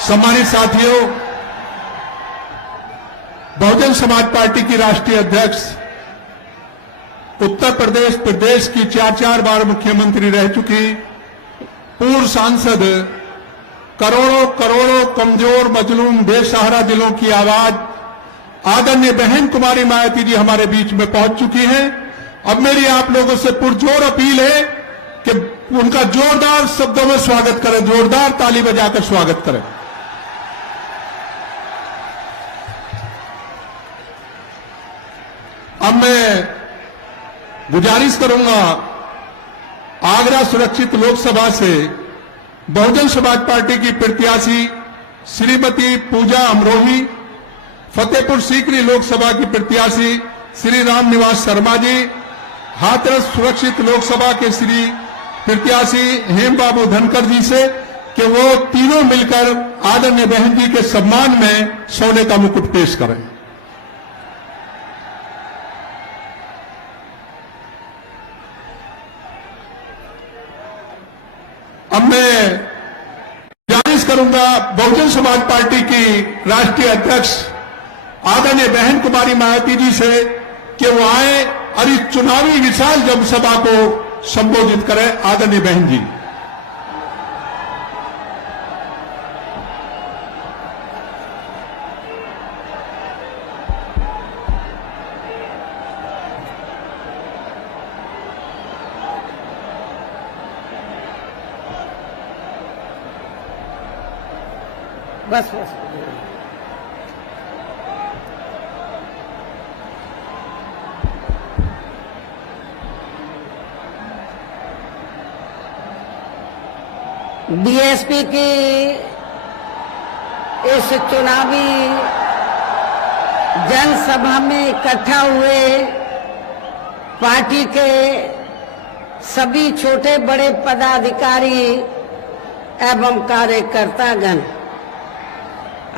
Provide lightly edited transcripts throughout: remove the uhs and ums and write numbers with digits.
सम्मानित साथियों, बहुजन समाज पार्टी की राष्ट्रीय अध्यक्ष, उत्तर प्रदेश की चार बार मुख्यमंत्री रह चुकी, पूर्व सांसद, करोड़ों करोड़ों कमजोर मजलूम बेसहारा दिलों की आवाज आदरणीय बहन कुमारी मायावती जी हमारे बीच में पहुंच चुकी हैं। अब मेरी आप लोगों से पुरजोर अपील है कि उनका जोरदार शब्दों में स्वागत करें, जोरदार ताली बजाकर स्वागत करें। अब मैं गुजारिश करूंगा आगरा सुरक्षित लोकसभा से बहुजन समाज पार्टी की प्रत्याशी श्रीमती पूजा अमरोही, फतेहपुर सीकरी लोकसभा की प्रत्याशी श्री राम निवास शर्मा जी, हाथरस सुरक्षित लोकसभा के श्री प्रत्याशी हेम बाबू धनकर जी से कि वो तीनों मिलकर आदरणीय बहन जी के सम्मान में सोने का मुकुट पेश करें। अब मैं गुजारिश करूंगा बहुजन समाज पार्टी की राष्ट्रीय अध्यक्ष आदरणीय बहन कुमारी मायावती जी से कि वो आए और इस चुनावी विशाल जनसभा को संबोधित करें। आदरणीय बहन जी। बस बीएसपी की इस चुनावी जनसभा में इकट्ठा हुए पार्टी के सभी छोटे बड़े पदाधिकारी एवं कार्यकर्तागण,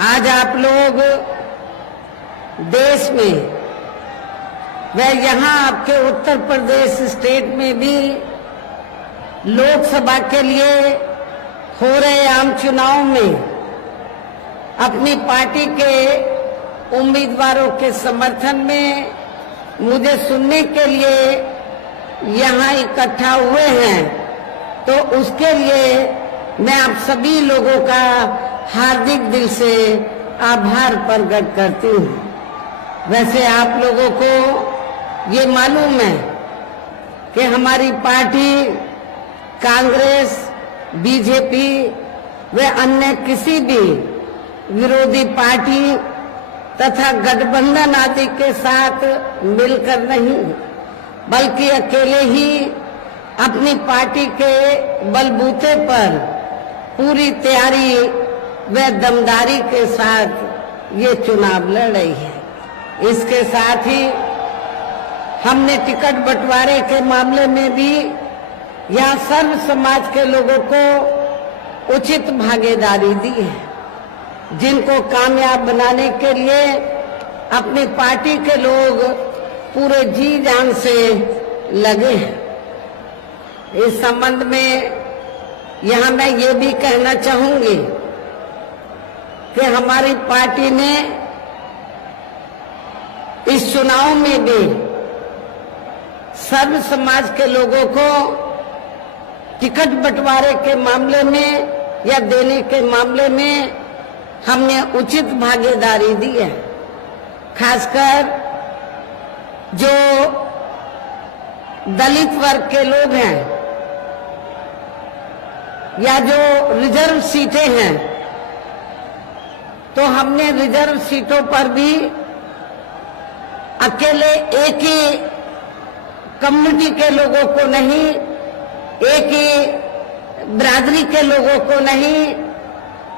आज आप लोग देश में व यहाँ आपके उत्तर प्रदेश स्टेट में भी लोकसभा के लिए हो रहे आम चुनाव में अपनी पार्टी के उम्मीदवारों के समर्थन में मुझे सुनने के लिए यहाँ इकट्ठा हुए हैं, तो उसके लिए मैं आप सभी लोगों का हार्दिक दिल से आभार प्रकट करती हूँ। वैसे आप लोगों को ये मालूम है कि हमारी पार्टी कांग्रेस, बीजेपी व अन्य किसी भी विरोधी पार्टी तथा गठबंधन आदि के साथ मिलकर नहीं, बल्कि अकेले ही अपनी पार्टी के बलबूते पर पूरी तैयारी व दमदारी के साथ ये चुनाव लड़ रही है। इसके साथ ही हमने टिकट बंटवारे के मामले में भी यहाँ सर्व समाज के लोगों को उचित भागीदारी दी है, जिनको कामयाब बनाने के लिए अपनी पार्टी के लोग पूरे जी जान से लगे हैं। इस संबंध में यहाँ मैं ये भी कहना चाहूंगी कि हमारी पार्टी ने इस चुनाव में भी सर्व समाज के लोगों को टिकट बंटवारे के मामले में या देने के मामले में हमने उचित भागीदारी दी है। खासकर जो दलित वर्ग के लोग हैं या जो रिजर्व सीटें हैं, तो हमने रिजर्व सीटों पर भी अकेले एक ही कम्युनिटी के लोगों को नहीं, एक ही बिरादरी के लोगों को नहीं,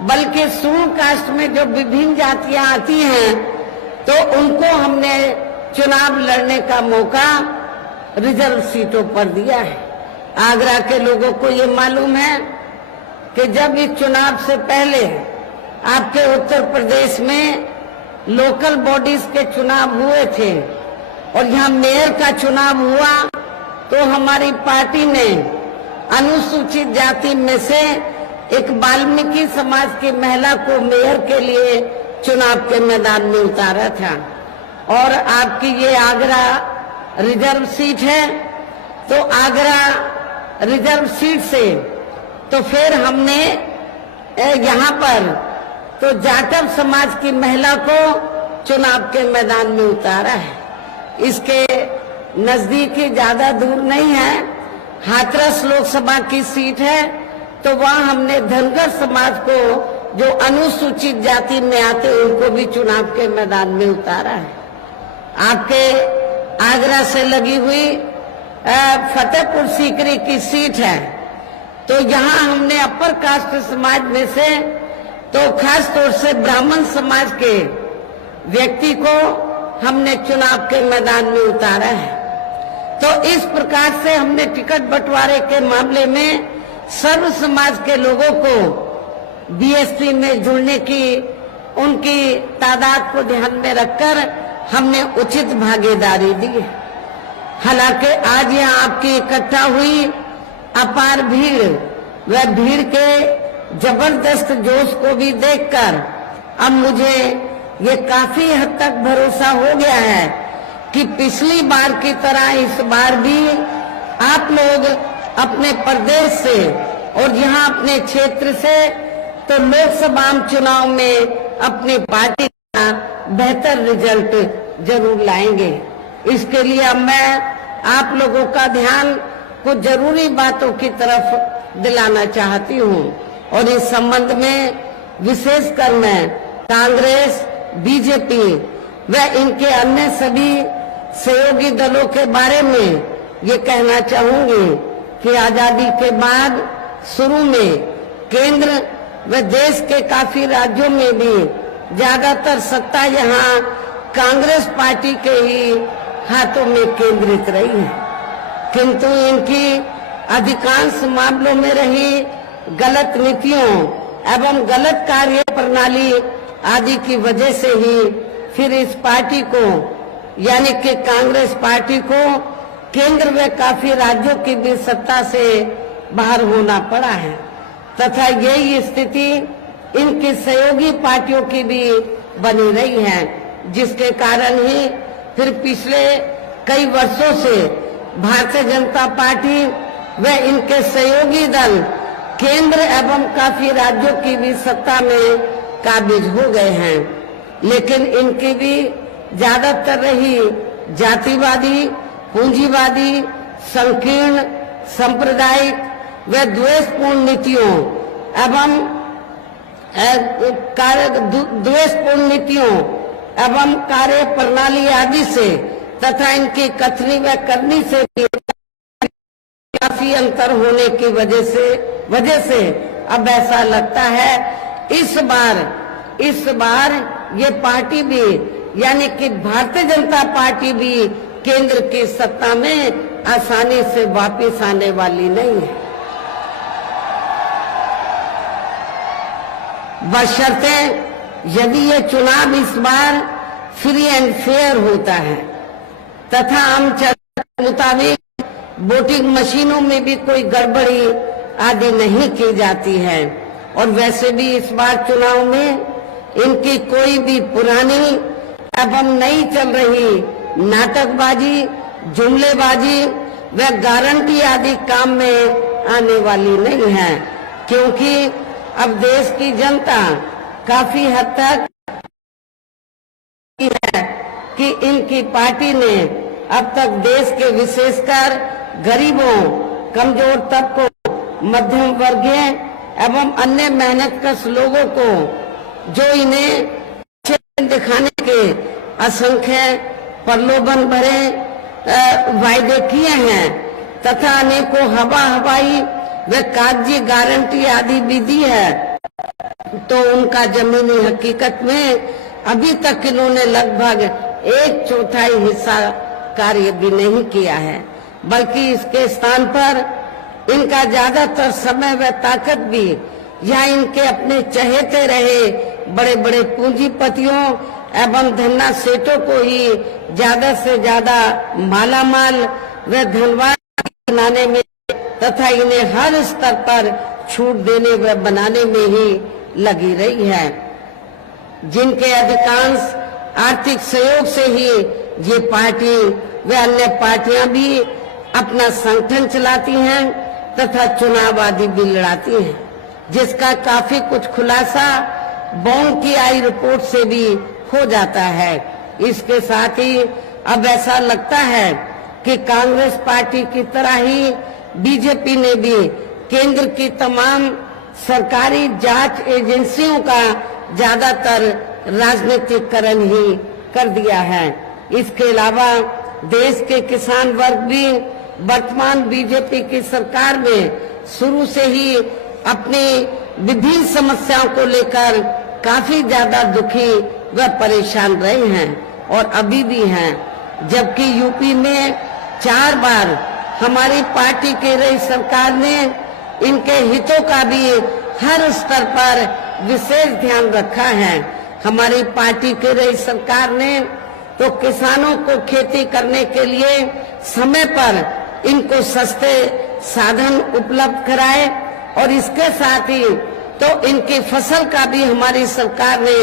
बल्कि शेड्यूल कास्ट में जो विभिन्न जातियां आती हैं, तो उनको हमने चुनाव लड़ने का मौका रिजर्व सीटों पर दिया है। आगरा के लोगों को ये मालूम है कि जब इस चुनाव से पहले आपके उत्तर प्रदेश में लोकल बॉडीज के चुनाव हुए थे और यहाँ मेयर का चुनाव हुआ, तो हमारी पार्टी ने अनुसूचित जाति में से एक वाल्मीकि समाज की महिला को मेयर के लिए चुनाव के मैदान में उतारा था। और आपकी ये आगरा रिजर्व सीट है, तो आगरा रिजर्व सीट से तो फिर हमने यहाँ पर तो जाटव समाज की महिला को चुनाव के मैदान में उतारा है। इसके नजदीकी ज्यादा दूर नहीं है, हाथरस लोकसभा की सीट है, तो वहां हमने धनगर समाज को जो अनुसूचित जाति में आते उनको भी चुनाव के मैदान में उतारा है। आपके आगरा से लगी हुई फतेहपुर सीकरी की सीट है, तो यहाँ हमने अपर कास्ट समाज में से तो खास तौर से ब्राह्मण समाज के व्यक्ति को हमने चुनाव के मैदान में उतारा है। तो इस प्रकार से हमने टिकट बंटवारे के मामले में सर्व समाज के लोगों को बीएसपी में जुड़ने की उनकी तादाद को ध्यान में रखकर हमने उचित भागीदारी दी। हालांकि आज यहाँ आपकी इकट्ठा हुई अपार भीड़, वह भीड़ के जबरदस्त जोश को भी देखकर अब मुझे ये काफी हद तक भरोसा हो गया है कि पिछली बार की तरह इस बार भी आप लोग अपने प्रदेश से और यहाँ अपने क्षेत्र से तो लोकसभा चुनाव में अपनी पार्टी का बेहतर रिजल्ट जरूर लाएंगे। इसके लिए अब मैं आप लोगों का ध्यान कुछ जरूरी बातों की तरफ दिलाना चाहती हूँ और इस संबंध में विशेषकर मैं कांग्रेस, बीजेपी व इनके अन्य सभी सहयोगी दलों के बारे में ये कहना चाहूंगी कि आजादी के बाद शुरू में केंद्र व देश के काफी राज्यों में भी ज्यादातर सत्ता यहाँ कांग्रेस पार्टी के ही हाथों में केंद्रित रही है, किंतु इनकी अधिकांश मामलों में रही गलत नीतियों एवं गलत कार्य प्रणाली आदि की वजह से ही फिर इस पार्टी को यानी कि कांग्रेस पार्टी को केंद्र में काफी राज्यों की भी सत्ता से बाहर होना पड़ा है तथा यही स्थिति इनकी सहयोगी पार्टियों की भी बनी रही है, जिसके कारण ही फिर पिछले कई वर्षों से भारतीय जनता पार्टी व इनके सहयोगी दल केंद्र एवं काफी राज्यों की भी सत्ता में काबिज हो गए हैं, लेकिन इनकी भी ज्यादातर रही जातिवादी, पूंजीवादी, संकीर्ण, सांप्रदायिक व द्वेषपूर्ण नीतियों एवं कार्य प्रणाली आदि से तथा इनकी कथनी व करनी से भी काफी अंतर होने की वजह से अब ऐसा लगता है इस बार ये पार्टी भी यानी कि भारतीय जनता पार्टी भी केंद्र की सत्ता में आसानी से वापस आने वाली नहीं है, बशर्ते यदि ये चुनाव इस बार फ्री एंड फेयर होता है तथा आम चर्चा के मुताबिक वोटिंग मशीनों में भी कोई गड़बड़ी आदि नहीं की जाती है और वैसे भी इस बार चुनाव में इनकी कोई भी पुरानी एवं नई चल रही नाटकबाजी, जुमलेबाजी व गारंटी आदि काम में आने वाली नहीं है, क्योंकि अब देश की जनता काफी हद तक है कि इनकी पार्टी ने अब तक देश के विशेषकर गरीबों, कमजोर तबकों, मध्यम वर्गीय एवं अन्य मेहनतकश लोगों को जो इन्हें दिखाने के असंख्य प्रलोभन भरे वायदे किए हैं तथा अनेकों हवाई व कागजी गारंटी आदि भी दी है, तो उनका जमीनी हकीकत में अभी तक इन्होंने लगभग 1/4 हिस्सा कार्य भी नहीं किया है, बल्कि इसके स्थान पर इनका ज्यादातर समय व ताकत भी या इनके अपने चहेते रहे बड़े बड़े पूंजीपतियों एवं धन्ना सेठों को ही ज्यादा से ज्यादा मालामाल व धनवान बनाने में तथा इन्हें हर स्तर पर छूट देने व बनाने में ही लगी रही है, जिनके अधिकांश आर्थिक सहयोग से ही ये पार्टी व अन्य पार्टियां भी अपना संगठन चलाती हैं तथा चुनाव आदि भी लड़ाती हैं, जिसका काफी कुछ खुलासा बॉन्ड की आई रिपोर्ट से भी हो जाता है। इसके साथ ही अब ऐसा लगता है कि कांग्रेस पार्टी की तरह ही बीजेपी ने भी केंद्र की तमाम सरकारी जांच एजेंसियों का ज्यादातर राजनीतिकरण ही कर दिया है। इसके अलावा देश के किसान वर्ग भी वर्तमान बीजेपी की सरकार में शुरू से ही अपनी विभिन्न समस्याओं को लेकर काफी ज्यादा दुखी व परेशान रहे हैं और अभी भी हैं, जबकि यूपी में 4 बार हमारी पार्टी की रही सरकार ने इनके हितों का भी हर स्तर पर विशेष ध्यान रखा है। हमारी पार्टी की रही सरकार ने तो किसानों को खेती करने के लिए समय पर इनको सस्ते साधन उपलब्ध कराए और इसके साथ ही तो इनकी फसल का भी हमारी सरकार ने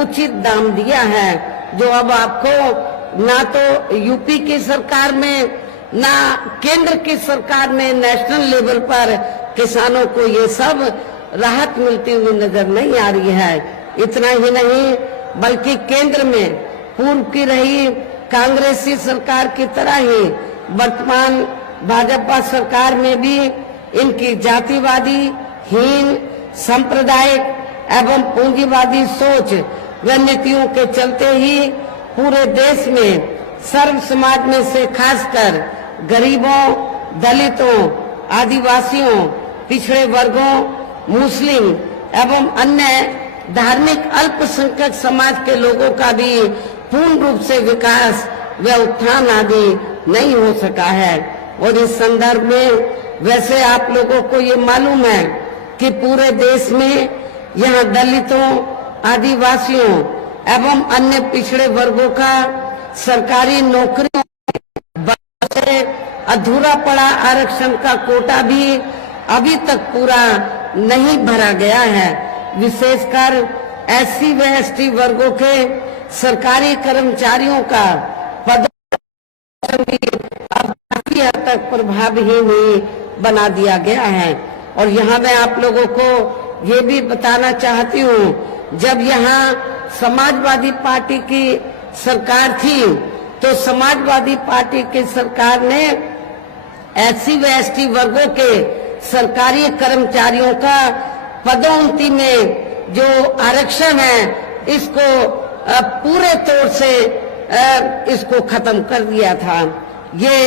उचित दाम दिया है, जो अब आपको ना तो यूपी की सरकार में ना केंद्र की सरकार में नेशनल लेवल पर किसानों को ये सब राहत मिलती हुई नजर नहीं आ रही है। इतना ही नहीं बल्कि केंद्र में पूर्व की रही कांग्रेसी सरकार की तरह ही वर्तमान भाजपा सरकार में भी इनकी जातिवादी, हीन, सांप्रदायिक एवं पूंजीवादी सोच व नीतियों के चलते ही पूरे देश में सर्व समाज में से खासकर गरीबों, दलितों, आदिवासियों, पिछड़े वर्गों, मुस्लिम एवं अन्य धार्मिक अल्पसंख्यक समाज के लोगों का भी पूर्ण रूप से विकास व उत्थान आदि नहीं हो सका है। और इस संदर्भ में वैसे आप लोगों को ये मालूम है कि पूरे देश में यहाँ दलितों, आदिवासियों एवं अन्य पिछड़े वर्गों का सरकारी नौकरियों से अधूरा पड़ा आरक्षण का कोटा भी अभी तक पूरा नहीं भरा गया है। विशेषकर एससी व एसटी वर्गों के सरकारी कर्मचारियों का पदोन्नति भी अब काफी हद तक प्रभावहीन ही बना दिया गया है। और यहाँ मैं आप लोगों को ये भी बताना चाहती हूँ, जब यहाँ समाजवादी पार्टी की सरकार थी तो समाजवादी पार्टी की सरकार ने एससी व एसटी वर्गों के सरकारी कर्मचारियों का पदोन्नति में जो आरक्षण है इसको पूरे तौर से इसको खत्म कर दिया था। ये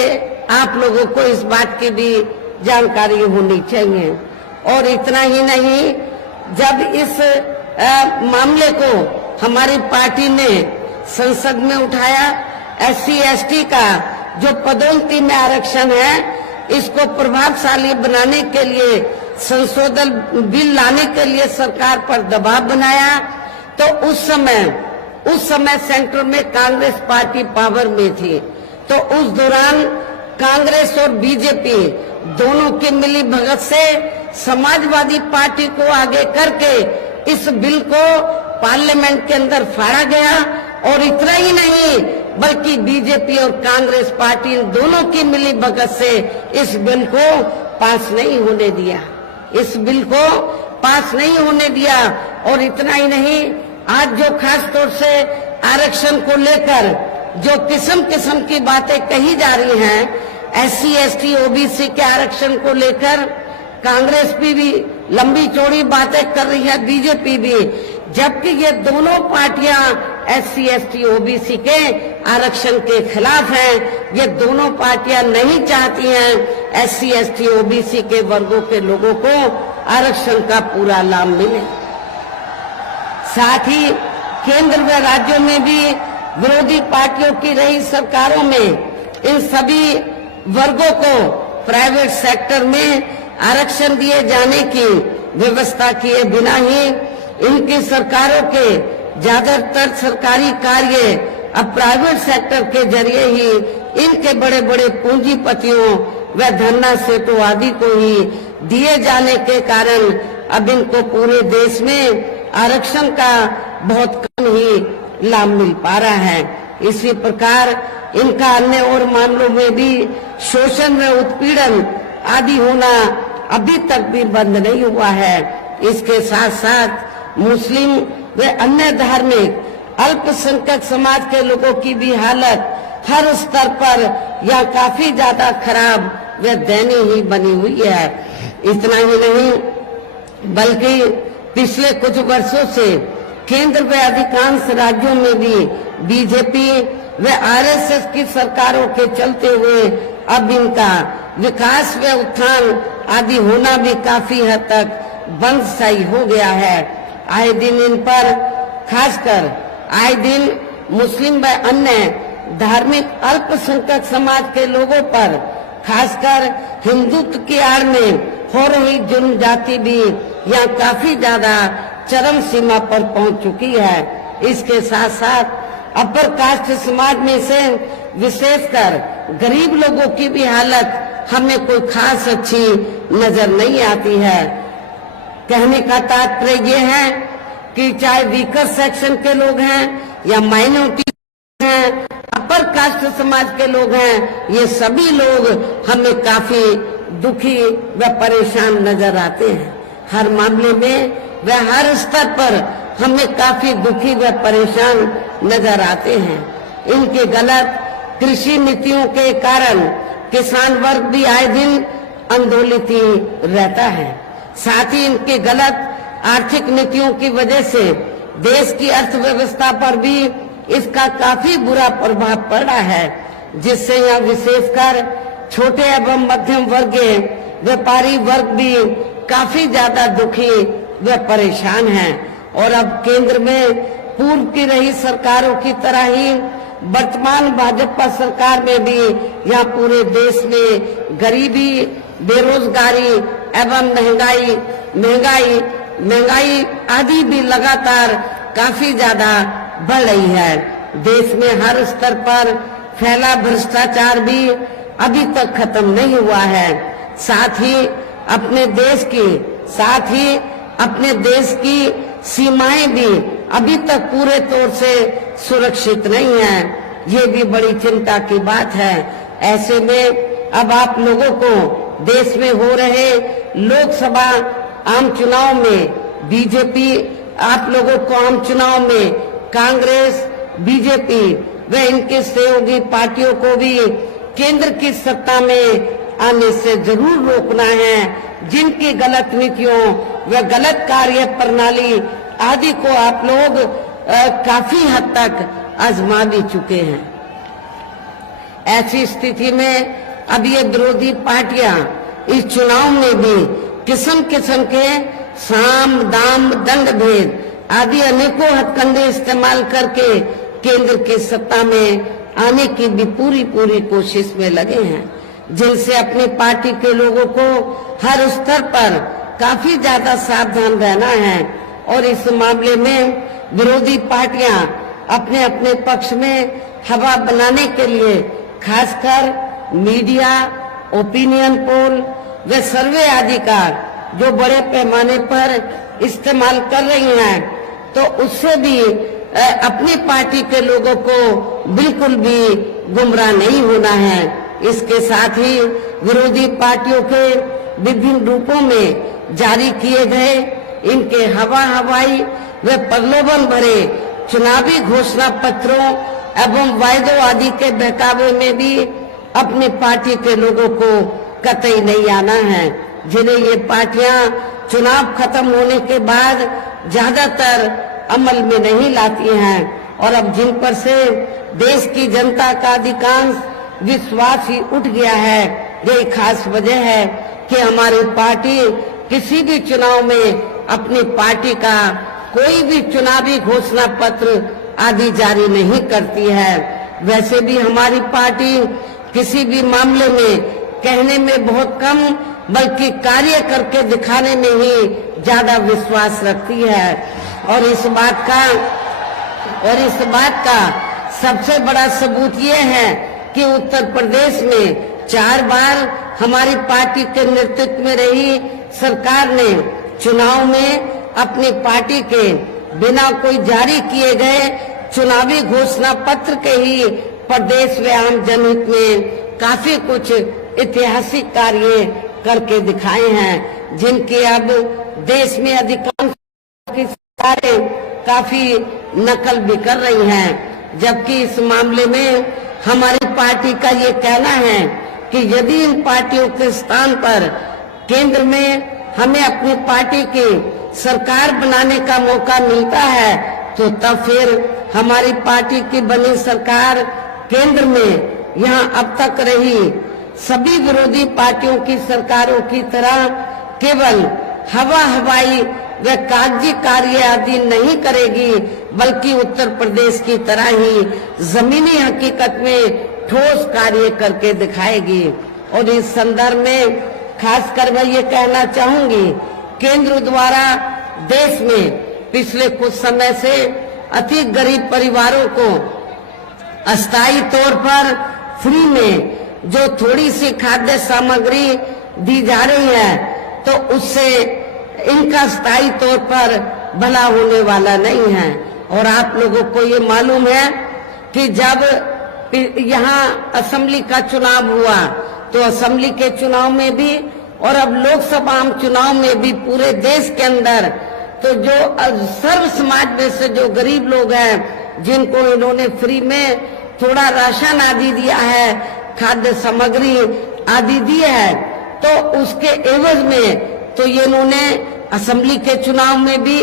आप लोगों को इस बात की भी जानकारी होनी चाहिए। और इतना ही नहीं, जब इस मामले को हमारी पार्टी ने संसद में उठाया, एससी एसटी का जो पदोन्नति में आरक्षण है इसको प्रभावशाली बनाने के लिए संशोधन बिल लाने के लिए सरकार पर दबाव बनाया, तो उस समय सेंटर में कांग्रेस पार्टी पावर में थी। तो उस दौरान कांग्रेस और बीजेपी दोनों की मिली भगत से समाजवादी पार्टी को आगे करके इस बिल को पार्लियामेंट के अंदर फाड़ा गया। और इतना ही नहीं बल्कि बीजेपी और कांग्रेस पार्टी दोनों की मिली भगत से इस बिल को पास नहीं होने दिया, इस बिल को पास नहीं होने दिया। और इतना ही नहीं, आज जो खास तौर से आरक्षण को लेकर जो किस्म किस्म की बातें कही जा रही हैं, एससी एसटी ओबीसी के आरक्षण को लेकर कांग्रेस भी लंबी चौड़ी बातें कर रही है, बीजेपी भी, जबकि ये दोनों पार्टियां एससी एसटी ओबीसी के आरक्षण के खिलाफ हैं। ये दोनों पार्टियां नहीं चाहती हैं एससी एसटी ओबीसी के वर्गों के लोगों को आरक्षण का पूरा लाभ मिले। साथ ही केंद्र व राज्यों में भी विरोधी पार्टियों की रही सरकारों में इन सभी वर्गों को प्राइवेट सेक्टर में आरक्षण दिए जाने की व्यवस्था किए बिना ही इनकी सरकारों के ज्यादातर सरकारी कार्य अब प्राइवेट सेक्टर के जरिए ही इनके बड़े बड़े पूंजीपतियों व धन्ना सेठों आदि को ही दिए जाने के कारण अब इनको पूरे देश में आरक्षण का बहुत कम ही लाभ मिल पा रहा है। इसी प्रकार इनका अन्य और मामलों में भी शोषण व उत्पीड़न आदि होना अभी तक भी बंद नहीं हुआ है। इसके साथ साथ मुस्लिम व अन्य धार्मिक अल्पसंख्यक समाज के लोगों की भी हालत हर स्तर पर या काफी ज्यादा खराब व दयनीय ही बनी हुई है। इतना ही नहीं बल्कि पिछले कुछ वर्षों से केंद्र व अधिकांश राज्यों में भी बीजेपी व आरएसएस की सरकारों के चलते हुए अब इनका विकास व उत्थान आदि होना भी काफी हद तक बंद सा हो गया है। आए दिन इन पर खासकर आए दिन मुस्लिम व अन्य धार्मिक अल्पसंख्यक समाज के लोगों पर खासकर हिंदुत्व की आड़ में हो रही जुल्म जाति भी यहाँ काफी ज्यादा चरम सीमा पर पहुंच चुकी है। इसके साथ साथ अपर कास्ट समाज में से विशेषकर गरीब लोगों की भी हालत हमें कोई खास अच्छी नजर नहीं आती है। कहने का तात्पर्य ये है कि चाहे वीकर सेक्शन के लोग हैं या माइनॉरिटी हैं, अपर कास्ट समाज के लोग हैं, ये सभी लोग हमें काफी दुखी व परेशान नजर आते हैं। हर मामले में व हर स्तर पर हमें काफी दुखी व परेशान नजर आते हैं। इनके गलत कृषि नीतियों के कारण किसान वर्ग भी आए दिन आंदोलित ही रहता है। साथ ही इनके गलत आर्थिक नीतियों की वजह से देश की अर्थव्यवस्था पर भी इसका काफी बुरा प्रभाव पड़ा है, जिससे यहाँ विशेषकर छोटे एवं मध्यम वर्गीय व्यापारी वर्ग भी काफी ज्यादा दुखी व परेशान हैं। और अब केंद्र में पूर्व की रही सरकारों की तरह ही वर्तमान भाजपा सरकार में भी यहाँ पूरे देश में गरीबी, बेरोजगारी एवं महंगाई आदि भी लगातार काफी ज्यादा बढ़ रही है। देश में हर स्तर पर फैला भ्रष्टाचार भी अभी तक खत्म नहीं हुआ है। साथ ही अपने देश की सीमाएं भी अभी तक पूरे तौर से सुरक्षित नहीं है। ये भी बड़ी चिंता की बात है। ऐसे में अब आप लोगों को देश में हो रहे लोकसभा आम चुनाव में बीजेपी, आप लोगों को आम चुनाव में कांग्रेस, बीजेपी व इनके सहयोगी पार्टियों को भी केंद्र की सत्ता में आने से जरूर रोकना है। जिनकी गलत नीतियों व गलत कार्य प्रणाली आदि को आप लोग काफी हद तक आजमा भी चुके हैं। ऐसी स्थिति में अब ये विरोधी पार्टियां इस चुनाव में भी किस्म किस्म के साम दाम दंड भेद आदि अनेकों हथकंडे इस्तेमाल करके केंद्र की सत्ता में आने की भी पूरी कोशिश में लगे हैं, जिनसे अपनी पार्टी के लोगों को हर स्तर पर काफी ज्यादा सावधान रहना है। और इस मामले में विरोधी पार्टियां अपने अपने पक्ष में हवा बनाने के लिए खासकर मीडिया, ओपिनियन पोल व सर्वे आदि का जो बड़े पैमाने पर इस्तेमाल कर रही हैं, तो उससे भी अपनी पार्टी के लोगों को बिल्कुल भी गुमराह नहीं होना है। इसके साथ ही विरोधी पार्टियों के विभिन्न रूपों में जारी किए गए इनके हवाई व प्रलोभन भरे चुनावी घोषणा पत्रों एवं वायदों आदि के बहकावे में भी अपनी पार्टी के लोगों को कतई नहीं आना है, जिन्हें ये पार्टियां चुनाव खत्म होने के बाद ज्यादातर अमल में नहीं लाती हैं। और अब जिन पर से देश की जनता का अधिकांश विश्वास ही उठ गया है, यही खास वजह है कि हमारी पार्टी किसी भी चुनाव में अपनी पार्टी का कोई भी चुनावी घोषणा पत्र आदि जारी नहीं करती है। वैसे भी हमारी पार्टी किसी भी मामले में कहने में बहुत कम बल्कि कार्य करके दिखाने में ही ज्यादा विश्वास रखती है। और इस बात का सबसे बड़ा सबूत ये है कि उत्तर प्रदेश में 4 बार हमारी पार्टी के नेतृत्व में रही सरकार ने चुनाव में अपनी पार्टी के बिना कोई जारी किए गए चुनावी घोषणा पत्र के ही प्रदेश व आम जनहित में काफी कुछ ऐतिहासिक कार्य करके दिखाए हैं, जिनकी अब देश में अधिकांश की सरकारें काफी नकल भी कर रही हैं। जबकि इस मामले में हमारी पार्टी का ये कहना है कि यदि इन पार्टियों के स्थान पर केंद्र में हमें अपनी पार्टी की सरकार बनाने का मौका मिलता है तो तब फिर हमारी पार्टी की बनी सरकार केंद्र में यहाँ अब तक रही सभी विरोधी पार्टियों की सरकारों की तरह केवल हवाई व कागजी कार्य आदि नहीं करेगी, बल्कि उत्तर प्रदेश की तरह ही जमीनी हकीकत में ठोस कार्य करके दिखाएगी। और इस संदर्भ में खासकर मैं ये कहना चाहूंगी, केंद्र द्वारा देश में पिछले कुछ समय से अति गरीब परिवारों को अस्थायी तौर पर फ्री में जो थोड़ी सी खाद्य सामग्री दी जा रही है, तो उससे इनका स्थायी तौर पर भला होने वाला नहीं है। और आप लोगों को ये मालूम है कि जब यहाँ असेंबली का चुनाव हुआ तो असेंबली के चुनाव में भी और अब लोकसभा चुनाव में भी पूरे देश के अंदर तो जो सर्व समाज में से जो गरीब लोग हैं जिनको इन्होंने फ्री में थोड़ा राशन आदि दिया है, खाद्य सामग्री आदि दी है, तो उसके एवज में तो ये इन्होंने असेंबली के चुनाव में भी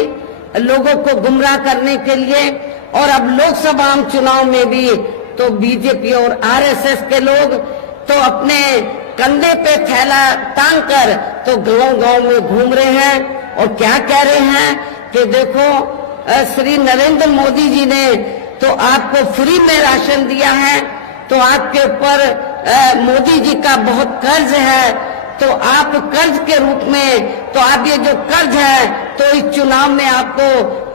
लोगों को गुमराह करने के लिए और अब लोकसभा चुनाव में भी तो बीजेपी और आरएसएस के लोग तो अपने कंधे पे थैला टांग कर तो गांव-गांव में घूम रहे हैं और क्या कह रहे हैं कि देखो श्री नरेंद्र मोदी जी ने तो आपको फ्री में राशन दिया है, तो आपके ऊपर मोदी जी का बहुत कर्ज है, तो आप कर्ज के रूप में तो आप ये जो कर्ज है तो इस चुनाव में आपको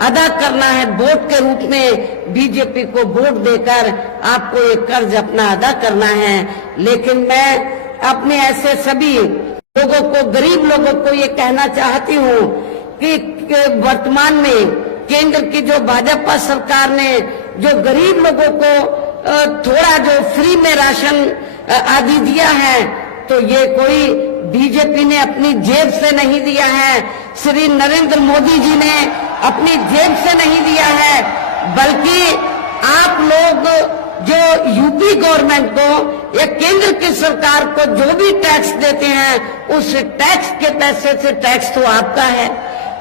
अदा करना है, वोट के रूप में बीजेपी को वोट देकर आपको ये कर्ज अपना अदा करना है। लेकिन मैं अपने ऐसे सभी लोगों को, गरीब लोगों को ये कहना चाहती हूँ कि वर्तमान में केंद्र की जो भाजपा सरकार ने जो गरीब लोगों को थोड़ा जो फ्री में राशन आदि दिया है, तो ये कोई बीजेपी ने अपनी जेब से नहीं दिया है, श्री नरेंद्र मोदी जी ने अपनी जेब से नहीं दिया है, बल्कि आप लोग जो यूपी गवर्नमेंट को या केंद्र की सरकार को जो भी टैक्स देते हैं उस टैक्स के पैसे से, टैक्स तो आपका है,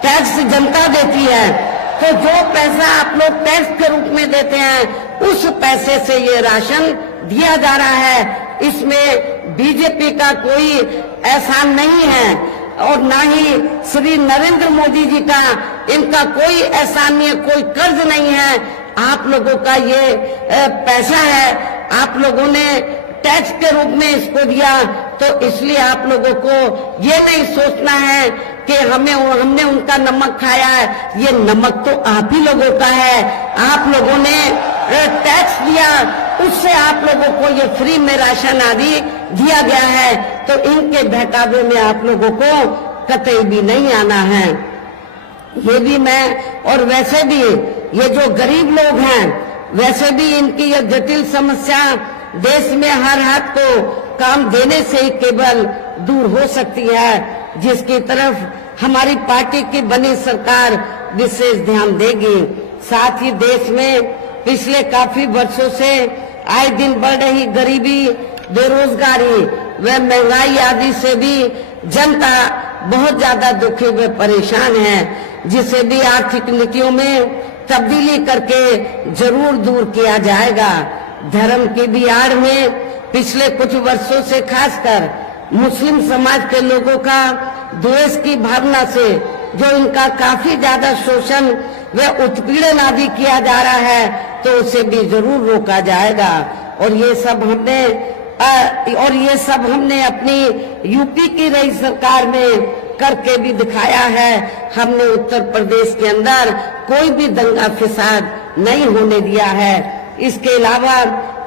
टैक्स जनता देती है, तो जो पैसा आप लोग टैक्स के रूप में देते हैं उस पैसे से ये राशन दिया जा रहा है। इसमें बीजेपी का कोई एहसान नहीं है और ना ही श्री नरेंद्र मोदी जी का इनका कोई एहसान नहीं है, कोई कर्ज नहीं है। आप लोगों का ये पैसा है, आप लोगों ने टैक्स के रूप में इसको दिया, तो इसलिए आप लोगों को ये नहीं सोचना है कि हमने उनका नमक खाया है, ये नमक तो आप ही लोगों का है। आप लोगों ने टैक्स दिया, उससे आप लोगों को ये फ्री में राशन आदि दिया गया है, तो इनके बहकावे में आप लोगों को कतई भी नहीं आना है। ये भी मैं, और वैसे भी ये जो गरीब लोग हैं, वैसे भी इनकी ये जटिल समस्या देश में हर हाथ को काम देने से ही केवल दूर हो सकती है, जिसकी तरफ हमारी पार्टी की बनी सरकार विशेष ध्यान देगी। साथ ही देश में पिछले काफी वर्षों से आए दिन बढ़ रही गरीबी, बेरोजगारी व महंगाई आदि से भी जनता बहुत ज्यादा दुखी व परेशान है, जिसे भी आर्थिक नीतियों में तब्दीली करके जरूर दूर किया जाएगा। धर्म की भी आड़ में पिछले कुछ वर्षों से खासकर मुस्लिम समाज के लोगों का द्वेष की भावना से जो इनका काफी ज्यादा शोषण व उत्पीड़न आदि किया जा रहा है, तो उसे भी जरूर रोका जाएगा। और ये सब हमने अपनी यूपी की रही सरकार में करके भी दिखाया है। हमने उत्तर प्रदेश के अंदर कोई भी दंगा फसाद नहीं होने दिया है। इसके अलावा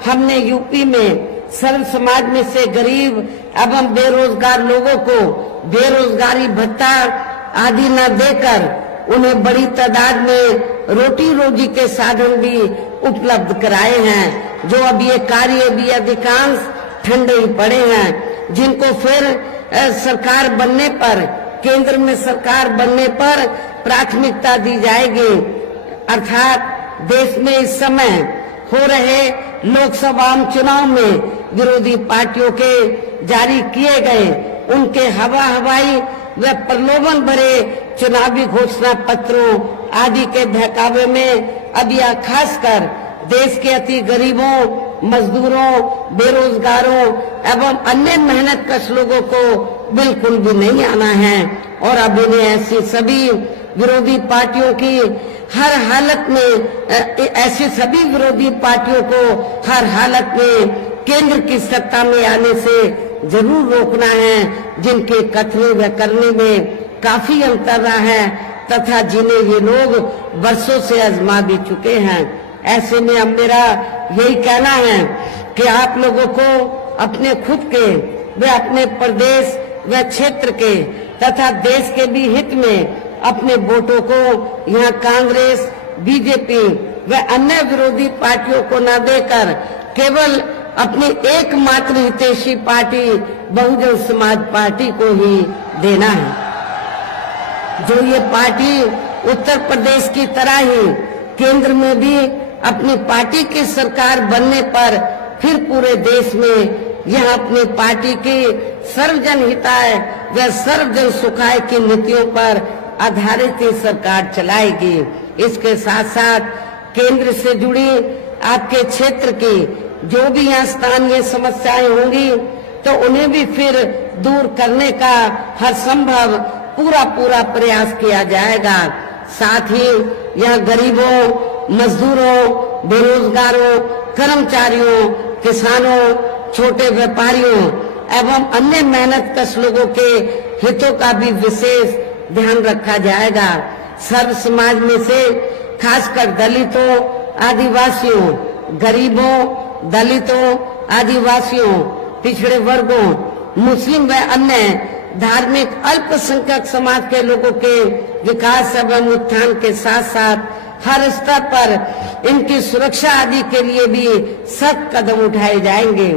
हमने यूपी में सर्व समाज में से गरीब एवं बेरोजगार लोगों को बेरोजगारी भत्ता आदि न देकर उन्हें बड़ी तादाद में रोटी रोजी के साधन भी उपलब्ध कराए हैं। जो अब ये कार्य भी अधिकांश ठंडे ही पड़े हैं, जिनको फिर सरकार बनने पर, केंद्र में सरकार बनने पर प्राथमिकता दी जाएगी। अर्थात देश में इस समय हो रहे लोकसभा चुनाव में विरोधी पार्टियों के जारी किए गए उनके हवाई व प्रलोभन भरे चुनावी घोषणा पत्रों आदि के बहकावे में अब यह खासकर देश के अति गरीबों, मजदूरों, बेरोजगारों एवं अन्य मेहनतकश लोगों को बिल्कुल भी नहीं आना है। और अब इन्हें ऐसी सभी विरोधी पार्टियों की हर हालत में ऐसी सभी विरोधी पार्टियों को हर हालत में केंद्र की सत्ता में आने से जरूर रोकना है, जिनके कथने व करने में काफी अंतर रहा है तथा जिन्हें ये लोग वर्षों से आजमा भी चुके हैं। ऐसे में अब मेरा यही कहना है कि आप लोगों को अपने खुद के व अपने प्रदेश व क्षेत्र के तथा देश के भी हित में अपने वोटों को यहाँ कांग्रेस, बीजेपी व अन्य विरोधी पार्टियों को न देकर केवल अपनी एकमात्र हितैषी पार्टी बहुजन समाज पार्टी को ही देना है। जो ये पार्टी उत्तर प्रदेश की तरह ही केंद्र में भी अपनी पार्टी की सरकार बनने पर फिर पूरे देश में यह अपनी पार्टी की सर्वजन हिताय व सर्वजन सुखाय की नीतियों पर आधारित ही सरकार चलाएगी। इसके साथ साथ केंद्र से जुड़ी आपके क्षेत्र की जो भी यहाँ स्थानीय समस्याएं होंगी तो उन्हें भी फिर दूर करने का हर संभव पूरा प्रयास किया जाएगा। साथ ही यहाँ गरीबों, मजदूरों, बेरोजगारों, कर्मचारियों, किसानों, छोटे व्यापारियों एवं अन्य मेहनतकश लोगों के हितों का भी विशेष ध्यान रखा जाएगा। सर्व समाज में से खासकर दलितों, आदिवासियों, गरीबों, दलितों, आदिवासियों, पिछड़े वर्गों, मुस्लिम व अन्य धार्मिक अल्पसंख्यक समाज के लोगों के विकास एवं उत्थान के साथ साथ हर स्तर पर इनकी सुरक्षा आदि के लिए भी सख्त कदम उठाए जाएंगे।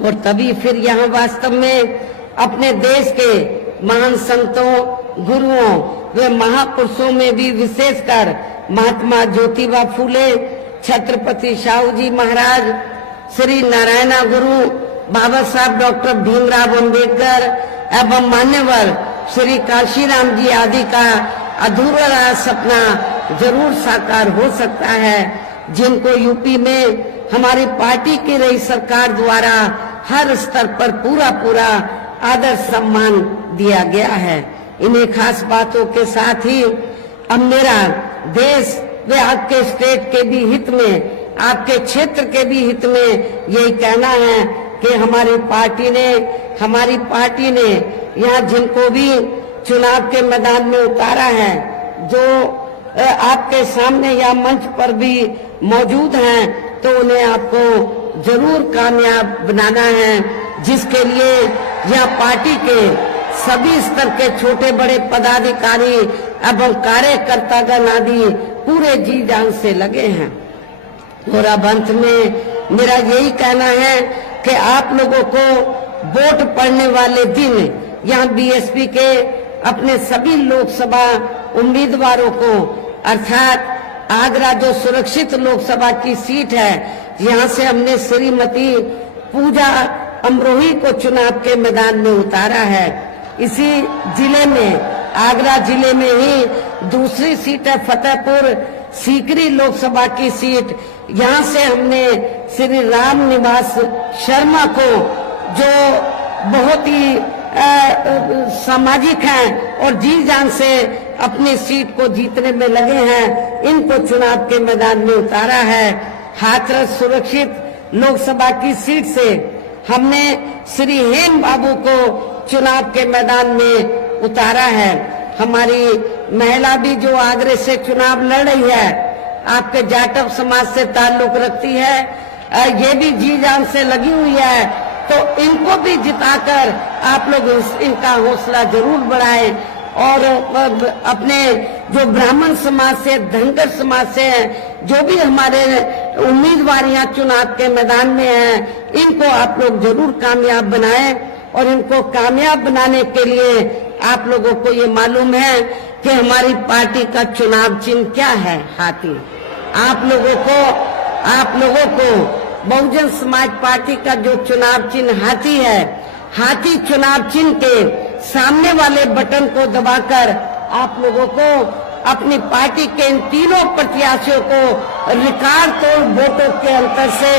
और तभी फिर यहाँ वास्तव में अपने देश के महान संतों, गुरुओं व महापुरुषों में भी विशेषकर महात्मा ज्योतिबा फूले, छत्रपति शाहू जी महाराज, श्री नारायणा गुरु, बाबा साहब डॉक्टर भीमराव अंबेडकर एवं मान्यवर श्री काशीराम जी आदि का अधूरा सपना जरूर साकार हो सकता है, जिनको यूपी में हमारी पार्टी की रही सरकार द्वारा हर स्तर पर पूरा आदर सम्मान दिया गया है। इन्हें खास बातों के साथ ही अब मेरा देश व आपके स्टेट के भी हित में, आपके क्षेत्र के भी हित में यही कहना है कि हमारी पार्टी ने यहाँ जिनको भी चुनाव के मैदान में उतारा है, जो आपके सामने या मंच पर भी मौजूद हैं, तो उन्हें आपको जरूर कामयाब बनाना है, जिसके लिए यह पार्टी के सभी स्तर के छोटे बड़े पदाधिकारी एवं कार्यकर्तागण आदि पूरे जी जान से लगे हैं। और अब अंत में मेरा यही कहना है कि आप लोगों को वोट पड़ने वाले दिन यहाँ बीएसपी के अपने सभी लोकसभा उम्मीदवारों को, अर्थात आगरा जो सुरक्षित लोकसभा की सीट है, यहाँ से हमने श्रीमती पूजा अमरोही को चुनाव के मैदान में उतारा है। इसी जिले में, आगरा जिले में ही दूसरी सीट है फतेहपुर सीकरी लोकसभा की सीट। यहाँ से हमने श्री राम निवास शर्मा को, जो बहुत ही सामाजिक हैं और जी जान से अपनी सीट को जीतने में लगे हैं, इनको चुनाव के मैदान में उतारा है। हाथरस सुरक्षित लोकसभा की सीट से हमने श्री हेम बाबू को चुनाव के मैदान में उतारा है। हमारी महिला भी जो आगरे से चुनाव लड़ रही है, आपके जाटव समाज से ताल्लुक रखती है, ये भी जी जान से लगी हुई है, तो इनको भी जिताकर आप लोग इनका हौसला जरूर बढ़ाएं। और अपने जो ब्राह्मण समाज से, धनगर समाज से हैं, जो भी हमारे उम्मीदवारियां चुनाव के मैदान में हैं, इनको आप लोग जरूर कामयाब बनाएं। और इनको कामयाब बनाने के लिए आप लोगों को ये मालूम है कि हमारी पार्टी का चुनाव चिन्ह क्या है, हाथी। आप लोगों को बहुजन समाज पार्टी का जो चुनाव चिन्ह हाथी है, हाथी चुनाव चिन्ह के सामने वाले बटन को दबाकर आप लोगों को अपनी पार्टी के इन तीनों प्रत्याशियों को रिकॉर्ड तोड़ वोटों के अंतर से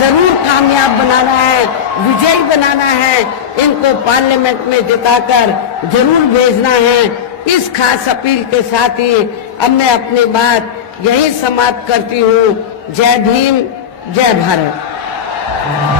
जरूर कामयाब बनाना है, विजयी बनाना है। इनको पार्लियामेंट में जिताकर जरूर भेजना है। इस खास अपील के साथ ही अब मैं अपनी बात यही समाप्त करती हूँ। जय भीम, जय भारत।